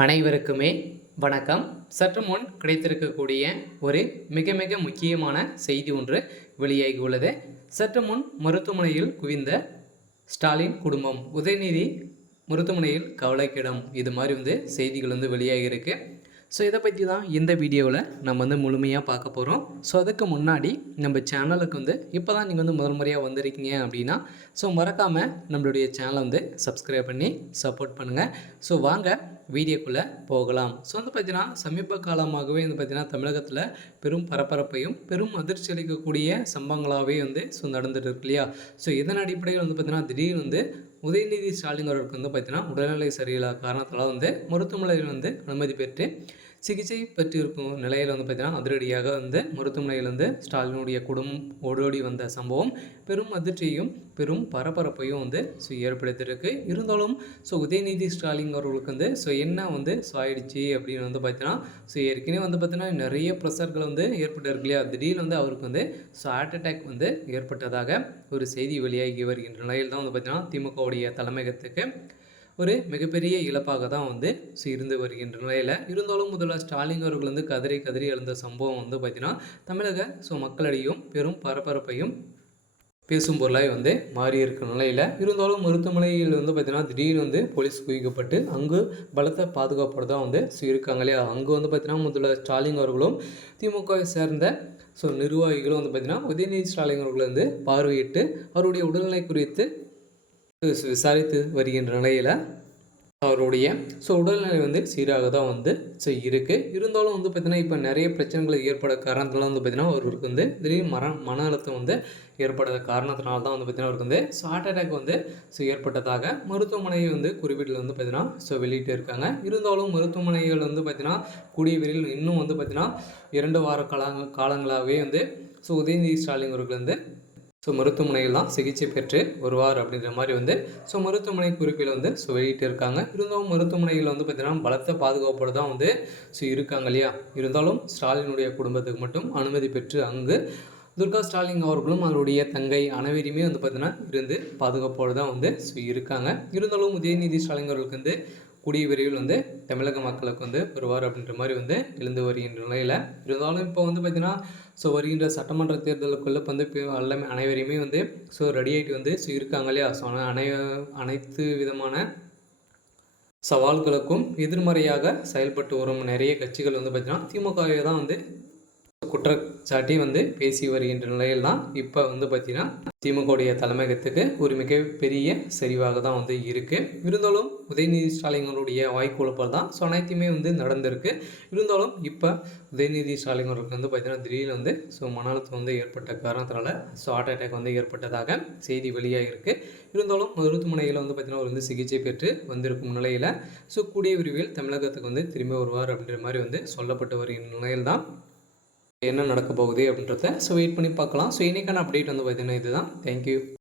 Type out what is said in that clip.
அனைவருக்குமே வணக்கம். சற்று முன் கிடைத்திருக்கக்கூடிய ஒரு மிக மிக முக்கியமான செய்தி ஒன்று வெளியாகியுள்ளது. சற்று முன் மருத்துவமனையில் குவிந்த ஸ்டாலின் குடும்பம், உதயநிதி மருத்துவமனையில் கவலைக்கிடம், இது மாதிரி செய்திகள் வெளியாகியிருக்கு. ஸோ இதை பற்றி தான் இந்த வீடியோவில் நம்ம முழுமையாக பார்க்க போகிறோம். ஸோ அதுக்கு முன்னாடி நம்ம சேனலுக்கு இப்போ தான் நீங்கள் முதல் முறையாக வந்திருக்கீங்க அப்படின்னா ஸோ மறக்காமல் நம்மளுடைய சேனலை சப்ஸ்கிரைப் பண்ணி சப்போர்ட் பண்ணுங்கள். ஸோ வாங்க வீடியோக்குள்ளே போகலாம். ஸோ பார்த்தீங்கன்னா சமீப காலமாகவே பார்த்தீங்கன்னா தமிழகத்தில் பெரும் பரபரப்பையும் பெரும் அதிர்ச்சி அளிக்கக்கூடிய சம்பவங்களாகவே ஸோ நடந்துட்டு இருக்கு இல்லையா. ஸோ இதன் அடிப்படையில் பார்த்தீங்கன்னா திடீர்னு உதயநிதி ஸ்டாலின் அவர்களுக்கு பார்த்தீங்கன்னா உடல்நிலை சரியில்லாத காரணத்தால் மருத்துவமனையில் அனுமதி பெற்று சிகிச்சை பெற்றிருக்கும் நிலையில் பார்த்தீங்கன்னா அதிரடியாக மருத்துவமனையில் ஸ்டாலினுடைய குடும்பம் ஓடோடி வந்த சம்பவம் பெரும் அதிர்ச்சியையும் பெரும் பரபரப்பையும் ஸோ ஏற்படுத்தியிருக்கு. இருந்தாலும் ஸோ உதயநிதி ஸ்டாலின் அவர்களுக்கு ஸோ என்ன ஸோ ஆயிடுச்சு அப்படின்னு பார்த்தீங்கன்னா ஸோ ஏற்கனவே பார்த்தீங்கன்னா நிறைய ப்ரெஷர்கள் ஏற்பட்டிருக்கு இல்லையா. திடீர்னு அவருக்கு ஸோ ஹார்ட் அட்டாக் ஏற்பட்டதாக ஒரு செய்தி வெளியாகி வருகின்ற நிலையில் தான் பார்த்தீங்கன்னா திமுகவுடைய தலைமையகத்துக்கு ஒரு மிகப்பெரிய இழப்பாக தான் ஸோ இருந்து வருகின்ற நிலையில். இருந்தாலும் முதல்வர் ஸ்டாலின் அவர்கள் கதறி கதறி எழுந்த சம்பவம் பார்த்தீங்கன்னா தமிழக ஸோ மக்களிடையும் பெரும் பரபரப்பையும் பேசும் பொருளாக மாறி இருக்கிற நிலையில். இருந்தாலும் மருத்துவமனையில் பார்த்தீங்கன்னா திடீர்னு போலீஸ் குவிக்கப்பட்டு அங்கு பலத்த பாதுகாப்போடு தான் ஸோ இருக்காங்க இல்லையா. அங்கே பார்த்தீங்கன்னா முதல்வர் ஸ்டாலின் அவர்களும் திமுகவை சேர்ந்த ஸோ நிர்வாகிகளும் பார்த்தீங்கன்னா உதயநிதி ஸ்டாலின் அவர்கள் பார்வையிட்டு அவருடைய உடல்நிலை குறித்து விசாரித்து வருகின்ற நிலையில் அவருடைய ஸோ உடல்நிலை சீராக தான் ஸோ இருக்குது. இருந்தாலும் பார்த்தீங்கன்னா இப்போ நிறைய பிரச்சனைகள் ஏற்பட காரணத்தினால பார்த்தீங்கன்னா அவருக்கு திடீர்னு மன அழுத்தம் ஏற்படாத காரணத்தினால தான் பார்த்தீங்கன்னா அவருக்கு ஸோ ஹார்ட் அட்டாக் ஸோ ஏற்பட்டதாக மருத்துவமனையை குறிப்பீட்டில் பார்த்தீங்கன்னா ஸோ வெளியிட்டு இருக்காங்க. இருந்தாலும் மருத்துவமனைகள் பார்த்தீங்கன்னா கூடிய விரைவில் இன்னும் பார்த்தீங்கன்னா 2 வார காலங்களாகவே ஸோ உதயநிதி ஸ்டாலின் அவர்கள் ஸோ மருத்துவமனையில் தான் சிகிச்சை பெற்று வருவார் அப்படின்ற மாதிரி ஸோ மருத்துவமனை குறிப்பில் ஸோ வெளியிட்டு இருக்காங்க. இருந்தாலும் மருத்துவமனையில் பார்த்தீங்கன்னா பலத்த பாதுகாப்போடு தான் ஸோ இருக்காங்க இல்லையா. இருந்தாலும் ஸ்டாலினுடைய குடும்பத்துக்கு மட்டும் அனுமதி பெற்று அங்கு துர்கா ஸ்டாலின் அவர்களும் அவருடைய தங்கை அனைவருமே பார்த்தீங்கன்னா இருந்து பாதுகாப்போடு தான் ஸோ இருக்காங்க. இருந்தாலும் உதயநிதி ஸ்டாலின் அவர்களுக்கு கூடிய விரைவில் தமிழக மக்களுக்கு வருவார் அப்படின்ற மாதிரி எழுந்து வருகின்ற நிலையில். இருந்தாலும் இப்போ பார்த்தீங்கன்னா ஸோ வருகின்ற சட்டமன்ற தேர்தலுக்குள்ளே எல்லாமே அனைவரையுமே ஸோ ரெடி ஆகிட்டு ஸோ இருக்காங்க இல்லையா. ஸோ அனைத்து விதமான சவால்களுக்கும் எதிர்மறையாக செயல்பட்டு வரும் நிறைய கட்சிகள் பார்த்தீங்கன்னா திமுகவை தான் குற்றச்சாட்டி பேசி வருகின்ற நிலையில் தான் இப்போ பார்த்தீங்கன்னா திமுகவுடைய தலைமையகத்துக்கு ஒரு மிகப்பெரிய சரிவாக தான் இருக்குது. இருந்தாலும் உதயநிதி ஸ்டாலினுடைய வாய்க்குழப்பல் தான் ஸோ அனைத்துமே நடந்திருக்கு. இருந்தாலும் இப்போ உதயநிதி ஸ்டாலின் அவருக்கு பார்த்தீங்கன்னா திடீர்னு ஸோ மன அழுத்தம் ஏற்பட்ட காரணத்தினால ஸோ ஹார்ட் அட்டாக் ஏற்பட்டதாக செய்தி வெளியாக இருக்குது. இருந்தாலும் மருத்துவமனையில் பார்த்தீங்கன்னா அவர் சிகிச்சை பெற்று வந்திருக்கும் நிலையில் ஸோ கூடிய விரைவில் தமிழகத்துக்கு திரும்பி வருவார் அப்படின்ற மாதிரி சொல்லப்பட்டு வருகின்ற நிலையில் தான் என்ன நடக்க போகுது அப்படின்றத ஸோ வெயிட் பண்ணி பார்க்கலாம். ஸோ இன்றைக்கான அப்டேட் பார்த்தீங்கன்னா இதுதான். தேங்க்யூ.